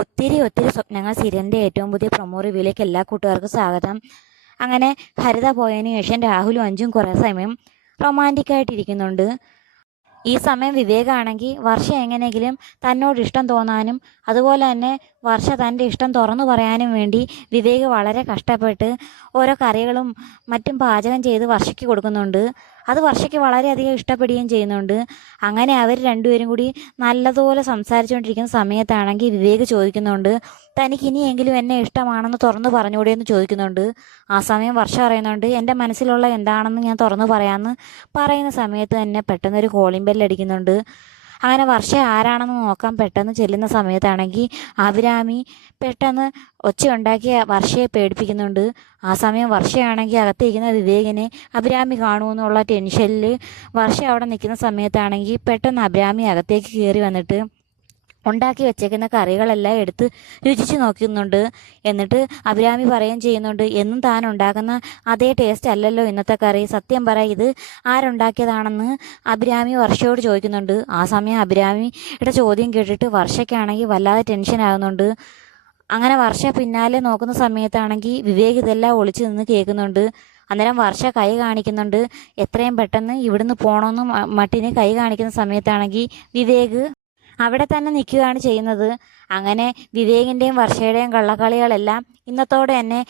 ഒത്തിരി ഒത്തിരി സ്വപ്നങ്ങൾ സീരിയലിൻ്റെ ഏറ്റവും പുതിയ പ്രൊമോ റിവ്യൂയിലേക്ക് എല്ലാ കൂട്ടുകാർക്കും സ്വാഗതം. അങ്ങനെ ഹരിത പോയതിനു ശേഷം രാഹുലും അഞ്ജും കുറേ സമയം റൊമാൻറ്റിക് ആയിട്ടിരിക്കുന്നുണ്ട്. ഈ സമയം വിവേകാണെങ്കിൽ വർഷ എങ്ങനെയെങ്കിലും തന്നോട് ഇഷ്ടം തോന്നാനും അതുപോലെ തന്നെ വർഷ തൻ്റെ ഇഷ്ടം തുറന്നു പറയാനും വേണ്ടി വിവേക് വളരെ കഷ്ടപ്പെട്ട് ഓരോ കറികളും മറ്റും പാചകം ചെയ്ത് വർഷയ്ക്ക് കൊടുക്കുന്നുണ്ട്. അത് വർഷയ്ക്ക് വളരെയധികം ഇഷ്ടപ്പെടുകയും ചെയ്യുന്നുണ്ട്. അങ്ങനെ അവർ രണ്ടുപേരും കൂടി നല്ലതുപോലെ സംസാരിച്ചുകൊണ്ടിരിക്കുന്ന സമയത്താണെങ്കിൽ വിവേക് ചോദിക്കുന്നുണ്ട്, തനിക്ക് ഇനിയെങ്കിലും എന്നെ ഇഷ്ടമാണെന്ന് തുറന്നു പറഞ്ഞുകൂടെ എന്ന് ചോദിക്കുന്നുണ്ട്. ആ സമയം വർഷ പറയുന്നുണ്ട്, എൻ്റെ മനസ്സിലുള്ള എന്താണെന്ന് ഞാൻ തുറന്നു പറയാമെന്ന് പറയുന്ന സമയത്ത് തന്നെ പെട്ടെന്നൊരു കോളിംഗ് ബെല്ലടിക്കുന്നുണ്ട്. അങ്ങനെ വർഷ ആരാണെന്ന് നോക്കാൻ പെട്ടെന്ന് ചെല്ലുന്ന സമയത്താണെങ്കിൽ അഭിരാമി പെട്ടെന്ന് ഒച്ചയുണ്ടാക്കി വർഷയെ പേടിപ്പിക്കുന്നുണ്ട്. ആ സമയം വർഷയാണെങ്കിൽ അകത്തിരിക്കുന്ന വിവേകിനെ അഭിരാമി കാണുമെന്നുള്ള ടെൻഷനിൽ വർഷ അവിടെ നിൽക്കുന്ന സമയത്താണെങ്കിൽ പെട്ടെന്ന് അഭിരാമി അകത്തേക്ക് കയറി വന്നിട്ട് ഉണ്ടാക്കി വെച്ചേക്കുന്ന കറികളെല്ലാം എടുത്ത് രുചിച്ച് നോക്കുന്നുണ്ട്. എന്നിട്ട് അഭിരാമി പറയുകയും ചെയ്യുന്നുണ്ട്, എന്നും താൻ ഉണ്ടാക്കുന്ന അതേ ടേസ്റ്റ് അല്ലല്ലോ ഇന്നത്തെ കറി, സത്യം പറ ഇത് ആരുണ്ടാക്കിയതാണെന്ന് അഭിരാമി വർഷയോട് ചോദിക്കുന്നുണ്ട്. ആ സമയം അഭിരാമിയുടെ ചോദ്യം കേട്ടിട്ട് വർഷയ്ക്കാണെങ്കിൽ വല്ലാതെ ടെൻഷൻ ആകുന്നുണ്ട്. അങ്ങനെ വർഷ പിന്നാലെ നോക്കുന്ന സമയത്താണെങ്കിൽ വിവേക് ഇതെല്ലാം ഒളിച്ചു നിന്ന് കേൾക്കുന്നുണ്ട്. അന്നേരം വർഷ കൈ കാണിക്കുന്നുണ്ട്, എത്രയും പെട്ടെന്ന് ഇവിടുന്ന് പോകണമെന്ന് മട്ടിന് കൈ കാണിക്കുന്ന സമയത്താണെങ്കിൽ വിവേക് അവിടെ തന്നെ നിൽക്കുകയാണ് ചെയ്യുന്നത്. അങ്ങനെ വിവേകിൻ്റെയും വർഷയുടെയും കള്ളക്കളികളെല്ലാം ഇന്നത്തോടെ തന്നെ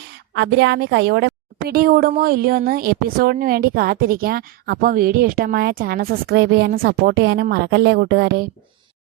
അഭിരാമി കൈയോടെ പിടികൂടുമോ ഇല്ലയോ എന്ന് എപ്പിസോഡിന് വേണ്ടി കാത്തിരിക്കാം. അപ്പോൾ വീഡിയോ ഇഷ്ടമായ ചാനൽ സബ്സ്ക്രൈബ് ചെയ്യാനും സപ്പോർട്ട് ചെയ്യാനും മറക്കല്ലേ കൂട്ടുകാരെ.